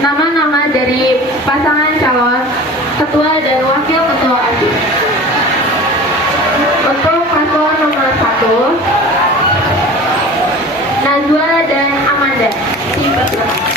nama-nama dari pasangan calon ketua dan wakil ketua OSIS. Untuk paslon nomor 1, Najwa dan Amanda. Dipersilakan.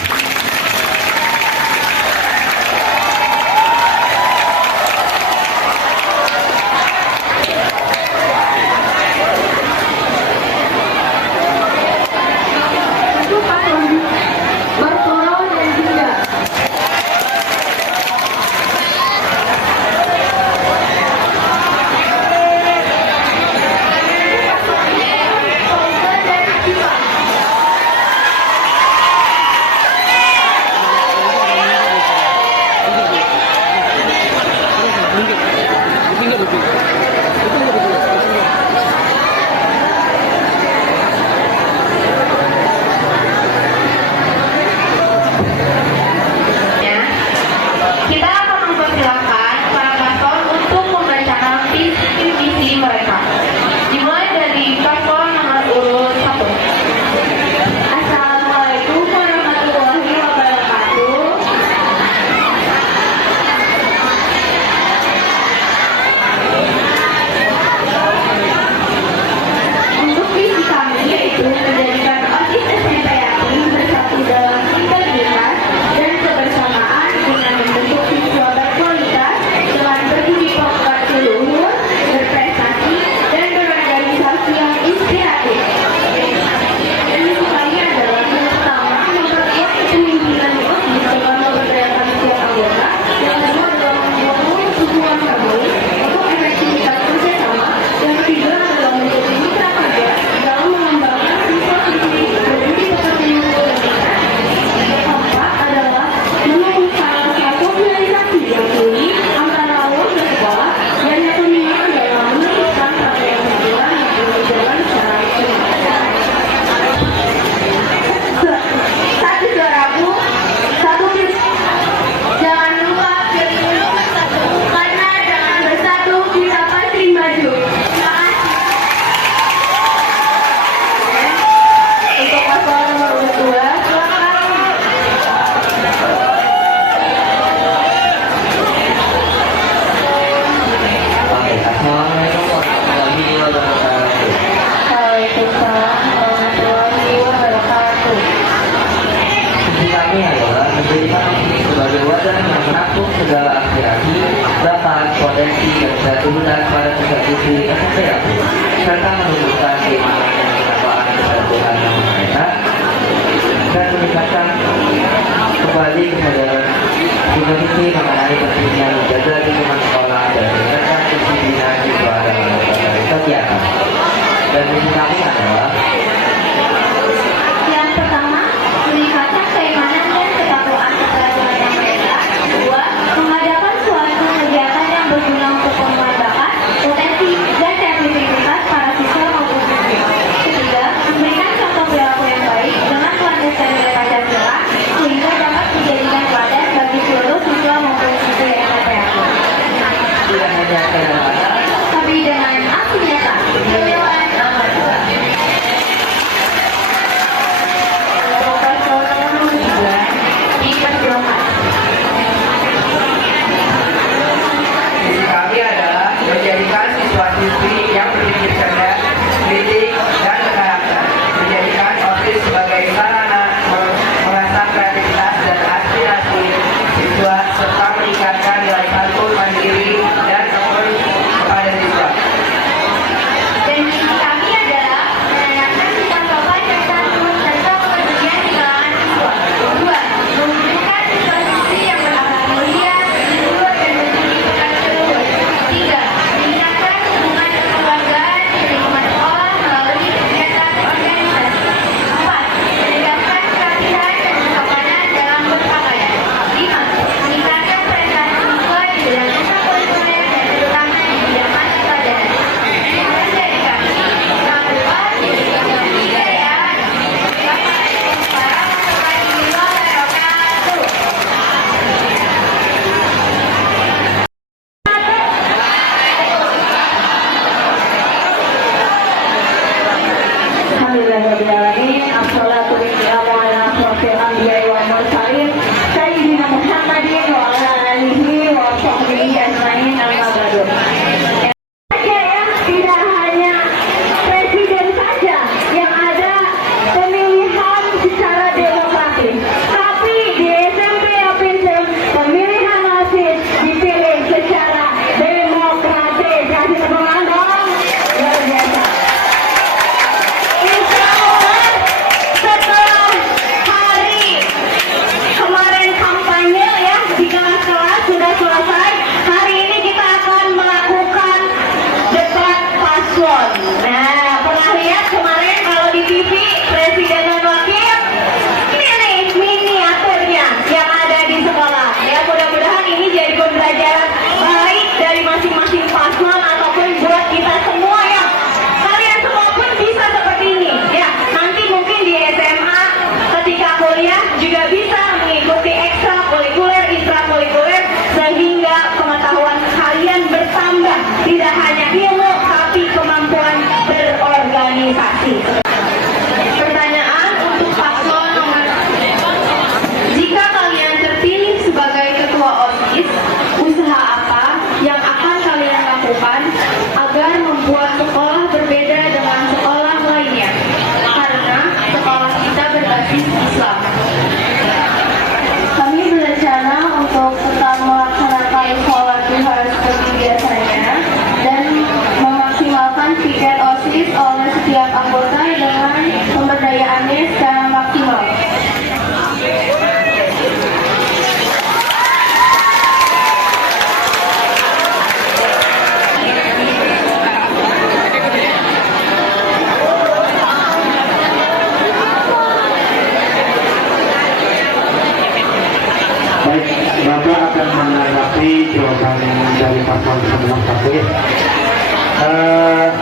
serta menunjukkan keimanan dan ketakwaan kepada Tuhan Yang Maha Esa dan meningkatkan kembali kesadaran Indonesia mengenai pentingnya menjaga lingkungan sekolah dan meningkatkan kedisiplinan siswa dalam berbagai kegiatan. Dan misi kami adalah yang pertama, meningkatkan keimanan dan ketakwaan kepada Tuhan Yang Maha Esa. 2. Mengadakan suatu kegiatan yang berguna untuk pengembangan bakat, potensi, dan kreativitas para siswa maupun siswi. 3. Memberikan contoh perilaku yang baik dengan melanjutkan nilai Pancasila sehingga dapat dijadikan teladan bagi seluruh siswa maupun siswi yang juga akan menanggapi jawaban dari paslon 1 ya.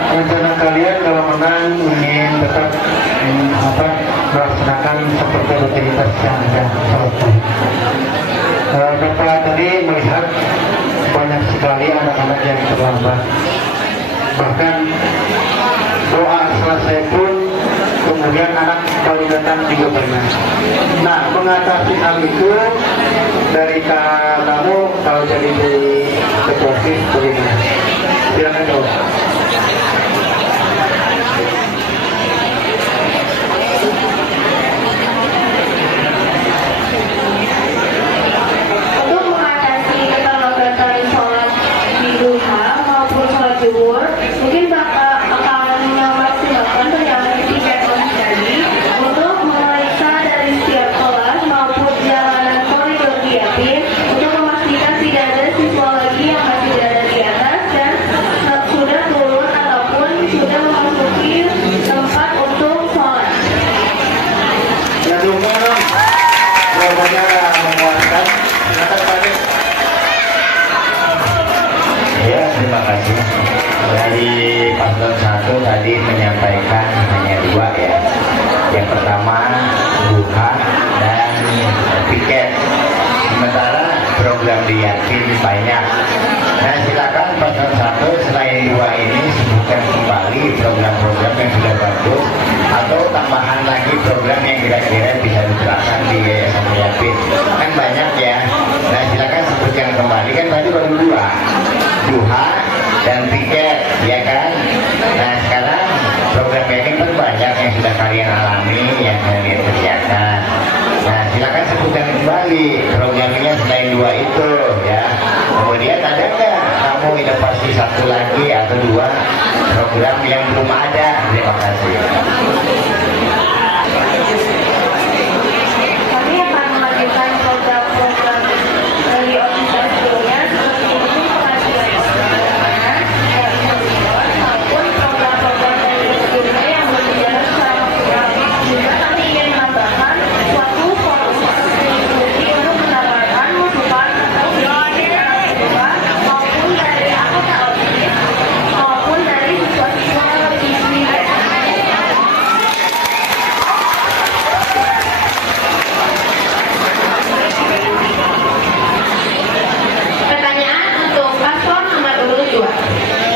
Rencana kalian kalau menang ingin tetap melaksanakan seperti rutinitas yang ada selesai. Bapak tadi melihat banyak sekali anak-anak yang terlambat, bahkan doa selesai pun kemudian anak baru datang juga banyak. Nah, mengatasi hal itu dari kamu kalau jadi ketua OSIS bagaimana? Silakan jawab. Untuk mengatasi keterlambatan sholat di duha maupun sholat zuhur, mungkin Bapak akan memaksimalkan perjalanan tiket tadi untuk memeriksa dari setiap kelas maupun jalanan koridor Diapin untuk memastikan tidak ada siswa lagi yang masih berada di atas dan sudah turun ataupun sudah memasuki tempat untuk sholat. Ya dulu dong, jawabannya memuaskan. Silakan Pak Ade. Ya, terima kasih. Dari paslon 1 tadi menyampaikan hanya 2 ya. Yang pertama duha dan tiket. Sementara program di Yatim banyak. Nah, silakan paslon 1 selain 2 ini sebutkan kembali program-program yang sudah bagus atau tambahan lagi program yang kira-kira bisa diterapkan di Yayasan Yatim. Kan banyak ya. Nah, silakan sebutkan kembali, kan tadi baru 2. Duha dan tiket, ya kan? Nah, sekarang program ini kan banyak yang sudah kalian alami, yang kalian kerjakan. Nah, silakan sebutkan kembali programnya selain 2 itu, ya. Kemudian ada nggak kamu inovasi 1 lagi atau 2 program yang belum ada? Terima kasih. Kami akan mengajukan program-program dari OSIS sebelumnya seperti ini pengajuan pengamanan maupun program-program dari sebelumnya yang berjalan secara maksimal. Juga kami ingin menambahkan suatu forum diskusi untuk mendapatkan masukan maupun dari anggota OSIS maupun dari siswa-siswa OSIS. Pertanyaan untuk paslon nomor urut 2.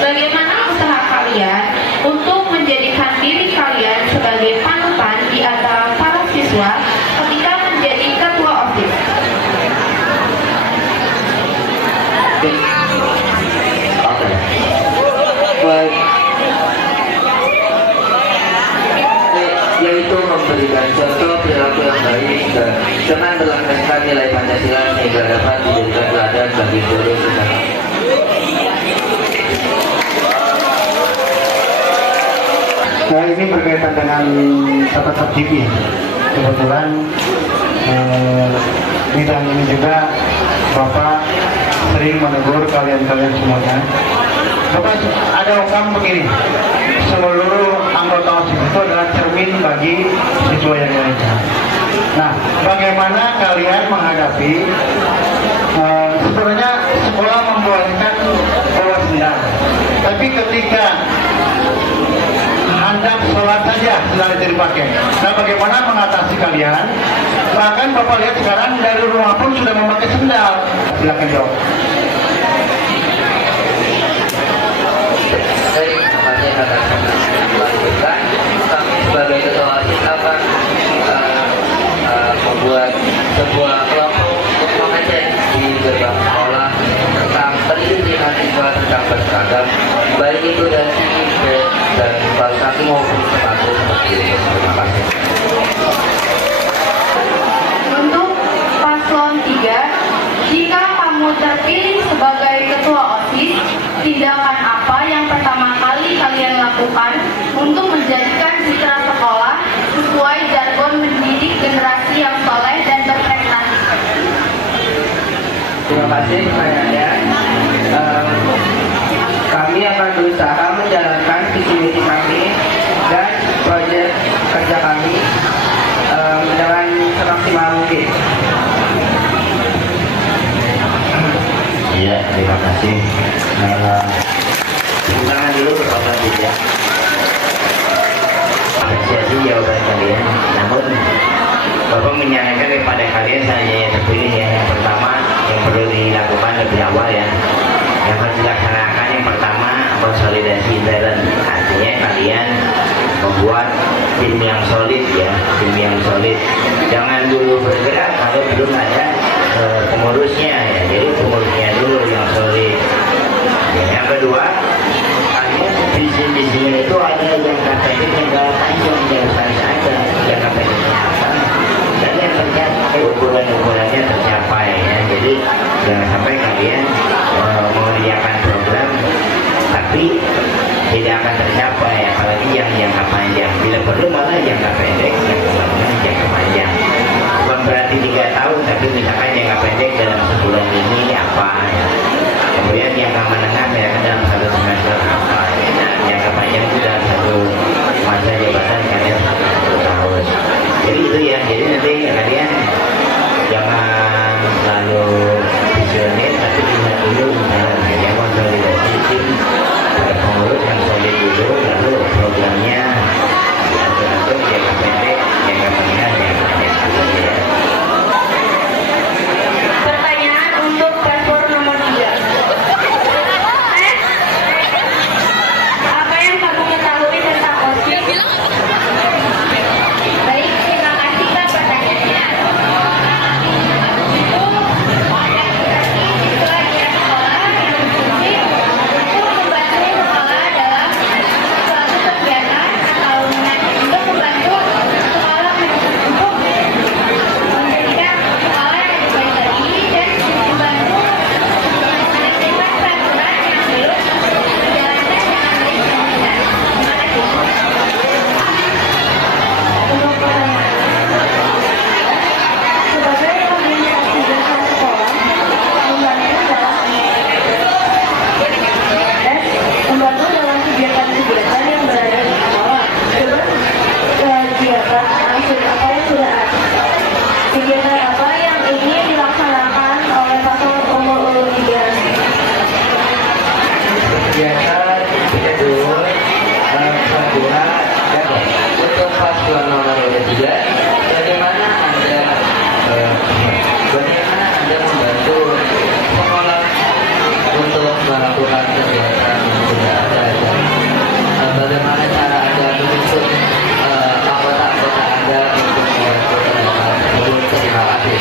Bagaimana usaha kalian untuk menjadikan diri kalian sebagai panutan di antara para siswa ketika menjadi ketua OSIS? Baik. Yaitu memberikan contoh perilaku yang baik dan dengan berlandaskan nilai Pancasila sehingga dapat dijadikan teladan bagi seluruh kita. Nah, ini berkaitan dengan tata tertib ya. Kebetulan bidang ini juga Bapak sering menegur kalian-kalian semuanya. Bapak ada ungkapan begini, seluruh anggota OSIS itu adalah cermin bagi siswa yang lainnya. Nah, bagaimana kalian menghadapi sebenarnya sekolah membolehkan bawa sendal, tapi ketika hendak sholat saja sendal itu dipakai. Nah, bagaimana mengatasi kalian? Bahkan Bapak lihat sekarang dari rumah pun sudah memakai sendal. Silakan jawab. Baik, makanya akan melanjutkan. Kami sebagai ketua OSIS akan membuat sebuah kelompok untuk mengecek di gerbang sekolah tentang pendisiplinan siswa tentang berseragam, baik itu dari dan kaos kaki maupun sepatu seperti itu. Terima kasih. Untuk paslon 3, jika kamu terpilih sebagai ketua OSIS, tindakan apa yang pertama kali kalian lakukan untuk menjadikan citra sekolah sesuai jargon mendidik generasi yang soleh dan berprestasi? Terima kasih pertanyaannya. Kami akan berusaha menjalankan visi misi kami dan proyek kerja kami dengan semaksimal mungkin. Iya, terima kasih. Tepuk tangan dulu kepada Tidak. Apresiasi jawaban kalian. Namun Bapak menyarankan kepada kalian saya yang terpilih ya. Yang pertama yang perlu dilakukan lebih awal ya. Yang harus dilaksanakan yang pertama konsolidasi intern. Artinya kalian membuat tim yang solid ya, tim yang solid. Jangan dulu bergerak kalau belum ada pengurusnya ya. Jadi pengurusnya dulu yang solid. Ya, yang kedua, kalian visi-visinya itu ada jangka pendek, jangka panjang, jangka ada jangka pendeknya apa dan yang tercapai ukuran-ukurannya tercapai ya. Jadi jangan sampai kalian mengerjakan program tapi tidak akan tercapai, apalagi yang jangka panjang. Bila perlu malah jangka pendek, jangka panjang. Bukan berarti 3 tahun, tapi misalkan jangka pendek dalam sebulan ini apa ya. Kemudian jangka menengah ya dalam 1 semester apa ya. Nah, jangka panjang itu dalam 1 masa jabatan kalian 1 tahun. Jadi itu ya, jadi nanti kalian jangan selalu visioner tapi lihat dulu misalnya yang konsolidasi tim pengurus yang solid dulu, lalu programnya diatur-atur jangka pendek, jangka menengah, jangka panjang ya. Pertanyaan untuk paspor nomor 3. Apa yang kamu ketahui tentang OSIS? Baik, terima kasih Kak pertanyaannya. Itu organisasi siswa di sekolah yang berfungsi untuk membantu sekolah dalam suatu kegiatan atau untuk membantu sekolah untuk menjadikan sekolah yang lebih baik lagi dan membantu menertibkan peraturan yang belum dijalankan dengan baik dan benar. Terima kasih. Untuk pertanyaan, sebagai organisasi dasar sekolah, membantu dalam kegiatan-kegiatan yang berada di sekolah. Kegiatan maksud apa yang sudah ada? Kegiatan apa yang ingin dilaksanakan oleh paslon nomor 3? Kegiatan kedua kedua dan untuk paslon nomor 3 bagaimana anda membantu sekolah untuk melakukan kegiatan yang sudah ada dan bagaimana cara anda menuntut anggota-anggota anda untuk membantu kegiatan tersebut. Terima kasih.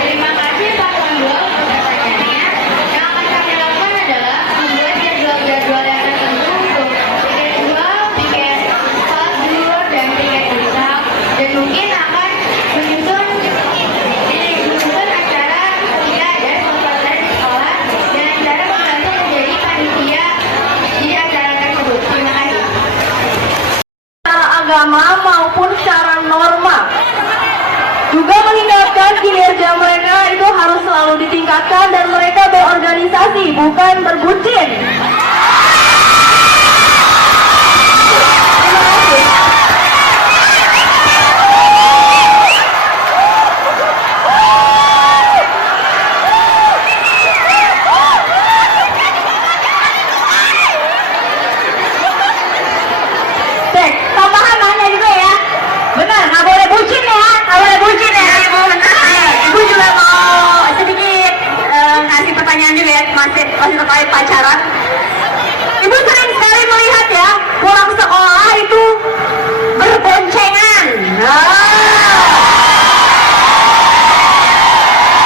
Terima kasih Pak Kondol untuk pertanyaannya. Yang akan kami lakukan adalah membuat jadwal-jadwal yang tertentu untuk piket 2, piket kelas junior dan piket besar, dan mungkin akan menyusun acara ketika ada konferensi di sekolah dengan cara membantu menjadi panitia di acara tersebut. Terima kasih. Secara agama maupun secara norma. Juga mengingatkan kinerja mereka itu harus selalu ditingkatkan dan mereka berorganisasi, bukan berbucin. Terima kasih. Cek, tambahan nanya juga ya. Benar, nggak boleh bucin ya, nggak boleh bucin ya. Ibu benar. Ibu juga mau sedikit ngasih pertanyaan juga ya, masih terkait pacaran. Ibu sering sekali melihat ya, pulang sekolah itu berboncengan.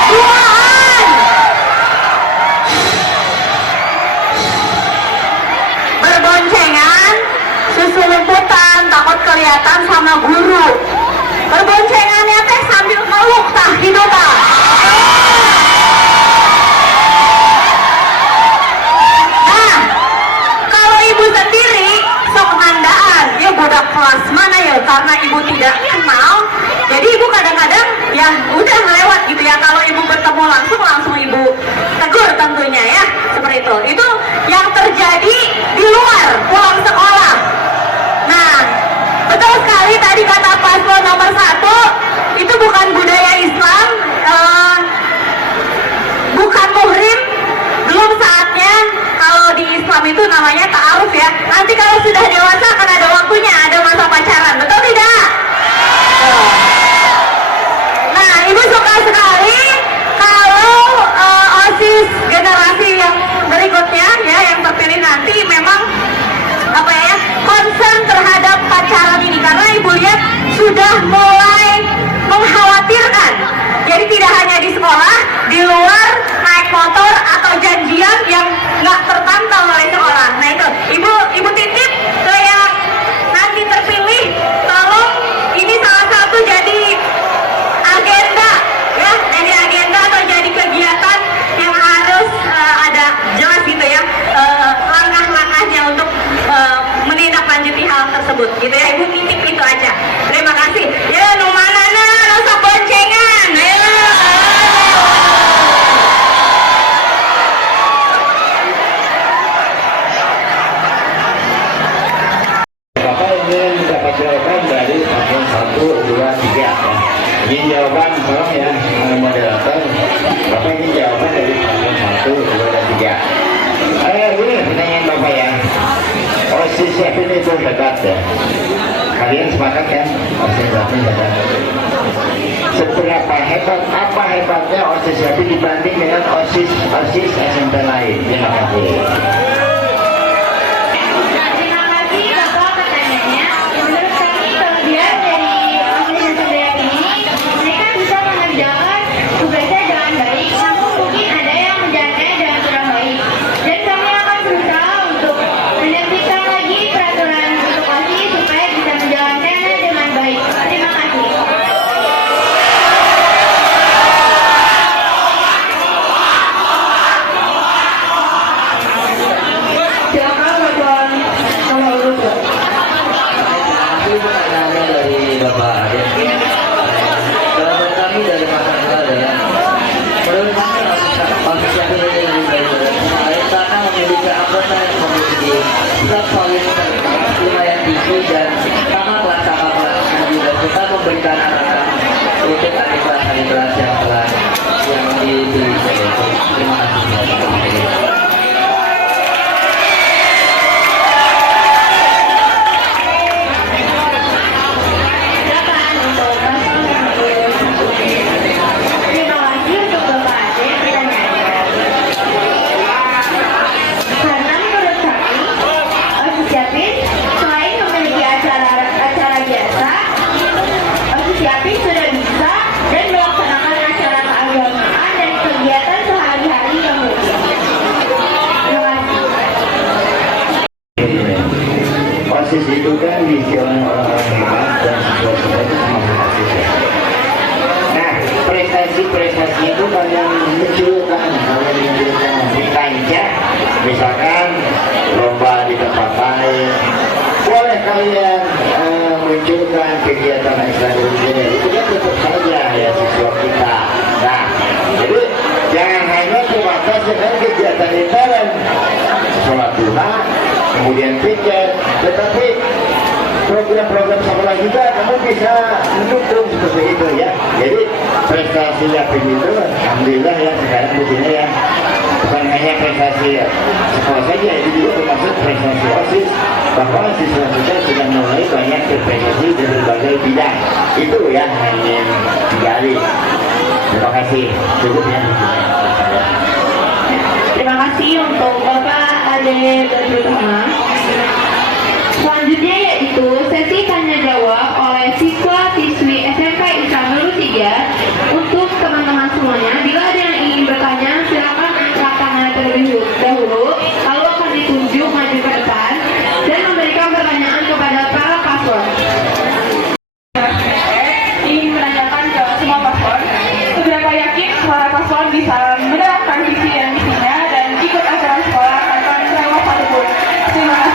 Duaan. Berboncengan, susu lemputan, takut kelihatan sama guru. Berboncengannya teh sambil meluk tah gitu tah. Nah, kalau ibu sendiri sok handaan, ya budak kelas mana ya, karena ibu tidak kenal. Jadi ibu kadang-kadang ya udah melewat gitu ya. Kalau ibu bertemu langsung ibu tegur tentunya ya, seperti itu. Itu yang terjadi di luar pulang sekolah. Nah, betul sekali tadi kata paslon nomor 1, bukan budaya Islam, bukan muhrim, belum saatnya. Kalau di Islam itu namanya ta'aruf ya. Nanti kalau sudah dewasa akan ada waktunya, ada masa pacaran, betul tidak? Nah, ibu suka sekali kalau OSIS generasi yang berikutnya ya, yang terpilih nanti memang apa ya, concern terhadap pacaran ini, karena ibu lihat sudah mulai mengkhawatirkan. Jadi tidak hanya di sekolah, di luar naik motor atau janjian yang nggak terpantau oleh sekolah. Nah itu, ibu titip ke yang nanti terpilih, tolong ini salah satu jadi agenda ya, jadi agenda atau jadi kegiatan yang harus ada jelas gitu ya, langkah-langkahnya untuk menindaklanjuti hal tersebut gitu ya. Ibu titip itu aja. Terima kasih. Ya, numanana rasa boncengan. Bapak ini mendapat jawaban dari paslon 1, 2, 3 ya. Ini jawaban tolong ya, moderator. Bapak ini jawaban dari paslon 1, 2, dan 3. Ini pertanyaan Bapak ya. OSIS Yapin itu hebat ya. Kalian sepakat kan? OSIS Yapin hebat. Seberapa hebat, apa hebatnya OSIS Yapin dibanding dengan OSIS SMP lain? Terima kasih. Terima kasih Bapak pertanyaannya. Menurut kami kelebihan dari OSIS SMPLAI ini, mereka bisa mengerjakan tugasnya dengan baik, namun mungkin ada yang menjalankannya dengan kurang baik. Dan kami akan berusaha untuk menerbitkan lagi peraturan untuk OSIS supaya bisa menjalankannya dengan baik. Terima kasih. Silakan Bapak nomor urut. Itu pertanyaannya dari Bapak Aden. Jawaban kami dari Pak Sandra adalah, menurut kami OSIS Yapin ini lebih baik dari semua lain karena memiliki anggota yang memiliki sikap kualitas lumayan tinggi dan sama kelas yang juga suka memberikan arahan untuk adik-kelas yang telah yang dipilih. Terima kasih. Silakan untuk paslon nomor urut 1. Terima kasih untuk Bapak Ade pertanyaannya. Karena menurut kami, OSIS Yapin selain memiliki acara biasa, OSIS Yapin sudah bisa dan melaksanakan acara keagamaan dan kegiatan sehari-hari yang rutin. Terima kasih. OSIS itu kan diisi oleh orang-orang hebat dan siswa-siswa itu termasuk OSIS ya. Nah, prestasi-prestasi itu kalian munculkan di kancah, misalkan lomba di tempat lain. Boleh kalian munculkan kegiatan ekstrakurikuler, itu kan tetap saja ya siswa kita. Nah, jadi jangan hanya terbatas dengan kegiatan intern, sholat duha, kemudian piket, tetapi program-program sekolah juga kamu bisa mendukung seperti itu ya. Jadi prestasi Yapin itu alhamdulillah ya sekarang begini ya, bukan hanya prestasi ya sekolah saja, itu juga termasuk prestasi OSIS, bahwa siswa kita sudah mulai banyak berprestasi di berbagai bidang. Itu ya hanya digali. Terima kasih. Cukup ya. Terima kasih untuk Bapak Ade Badrutama. Selanjutnya yaitu sesi tanya jawab oleh siswa-siswi SMK Islam Nurul 3. Untuk teman-teman semuanya, bila ada yang ingin bertanya, silakan angkat tangan terlebih dahulu, lalu akan ditunjuk maju ke depan dan memberikan pertanyaan kepada para paslon. Ingin menanyakan ke semua paslon, seberapa yakin para paslon bisa menerapkan visi dan misinya dan ikut aturan sekolah tanpa lewat satupun? Terima kasih.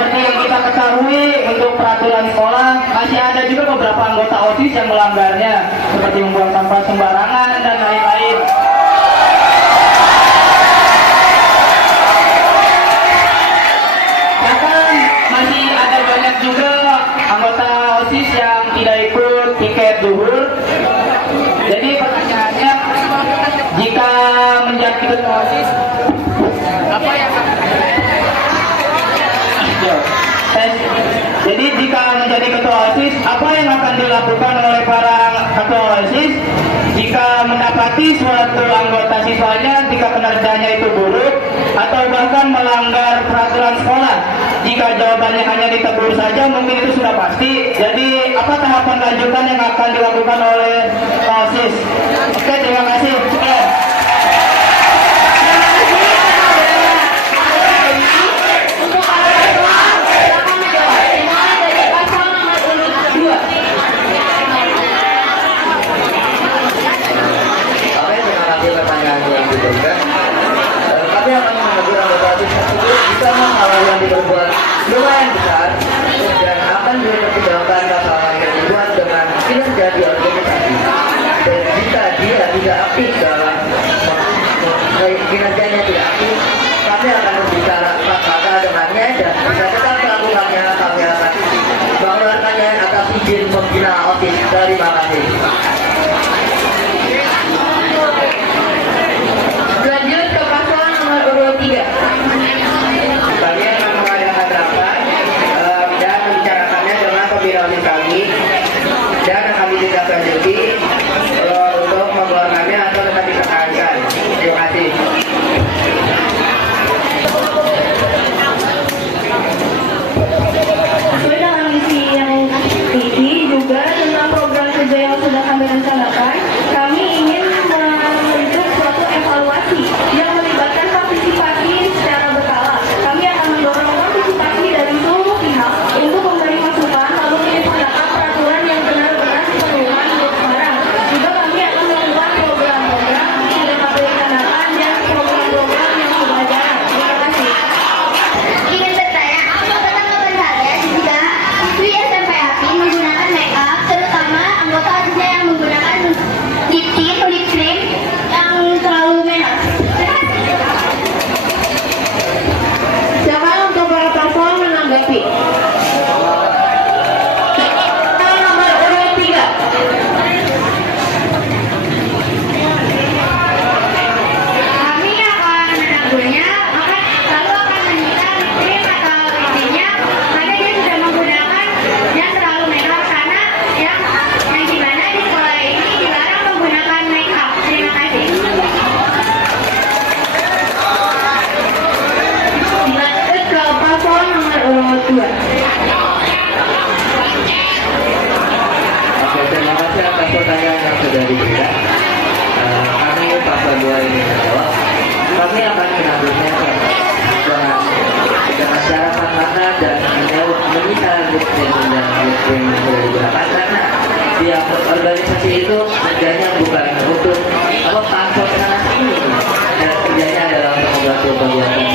seperti yang kita ketahui untuk peraturan sekolah masih ada juga beberapa anggota OSIS yang melanggarnya seperti membuang sampah sembarangan dan lain-lain. Bahkan masih ada banyak juga anggota OSIS yang tidak ikut piket zuhur. Jadi pertanyaannya, jika menjadi ketua OSIS, apa yang jadi jika menjadi ketua OSIS, apa yang akan dilakukan oleh para ketua OSIS jika mendapati suatu anggota siswanya jika kinerjanya itu buruk atau bahkan melanggar peraturan sekolah? Jika jawabannya hanya ditegur saja, mungkin itu sudah pasti. Jadi apa tahapan lanjutan yang akan dilakukan oleh OSIS? Oke, terima kasih. Kami akan menegur anggota OSIS tersebut jika hal yang diperbuat lumayan besar dan akan dipertimbangkan masalah yang dibuat dengan kinerja di organisasi. Dan jika dia tidak aktif dalam kinerjanya tidak aktif, kami akan berbicara kata dengannya dan jika tetap melakukannya, kami akan mengeluarkannya atas izin pembina OSIS. Terima kasih. Lanjut ke paslon nomor urut 3. Kami akan mengadakan rapat dan membicarakannya dengan pembina OSIS kami dan kami tidak lanjuti untuk mengeluarkannya atau tetap dipertahankan. Terima kasih. Sesuai dengan misi yang tinggi juga tentang program kerja yang sudah kami rencanakan, kami ingin membentuk suatu evaluasi yang melibatkan partisipasi secara berkala. Kami akan mendorong partisipasi dari seluruh pihak untuk memberi masukan lalu menyempurnakan peraturan yang benar-benar keperluan untuk sekarang. Juga kami akan melakukan program-program yang sudah kami rencanakan dan program-program yang sudah jalan. Terima kasih. Ingin bertanya, apakah tanggapan kalian jika siswi SMP API menggunakan make up, terutama anggota OSISnya yang menggunakan lip tint, lip cream yang terlalu menor? Silakan untuk para paslon menanggapi. Nomor urut 3. Kami akan menegurnya, lalu akan meminta lip cream atau lip tintnya karena dia sudah menggunakan yang terlalu menor, karena yang dimana di sekolah ini dilarang menggunakan make up. Terima kasih. Lanjut ke paslon nomor urut 2. Oke, terima kasih atas pertanyaan yang sudah diberikan. Kami paslon 2 ini menjawab. Kami akan menanggapinya dengan cara mana dan meminta lip-tint dan lip-cream yang sudah digunakan karena di organisasi itu kerjanya bukan untuk paslon sana sini dan kerjanya adalah untuk membantu kegiatan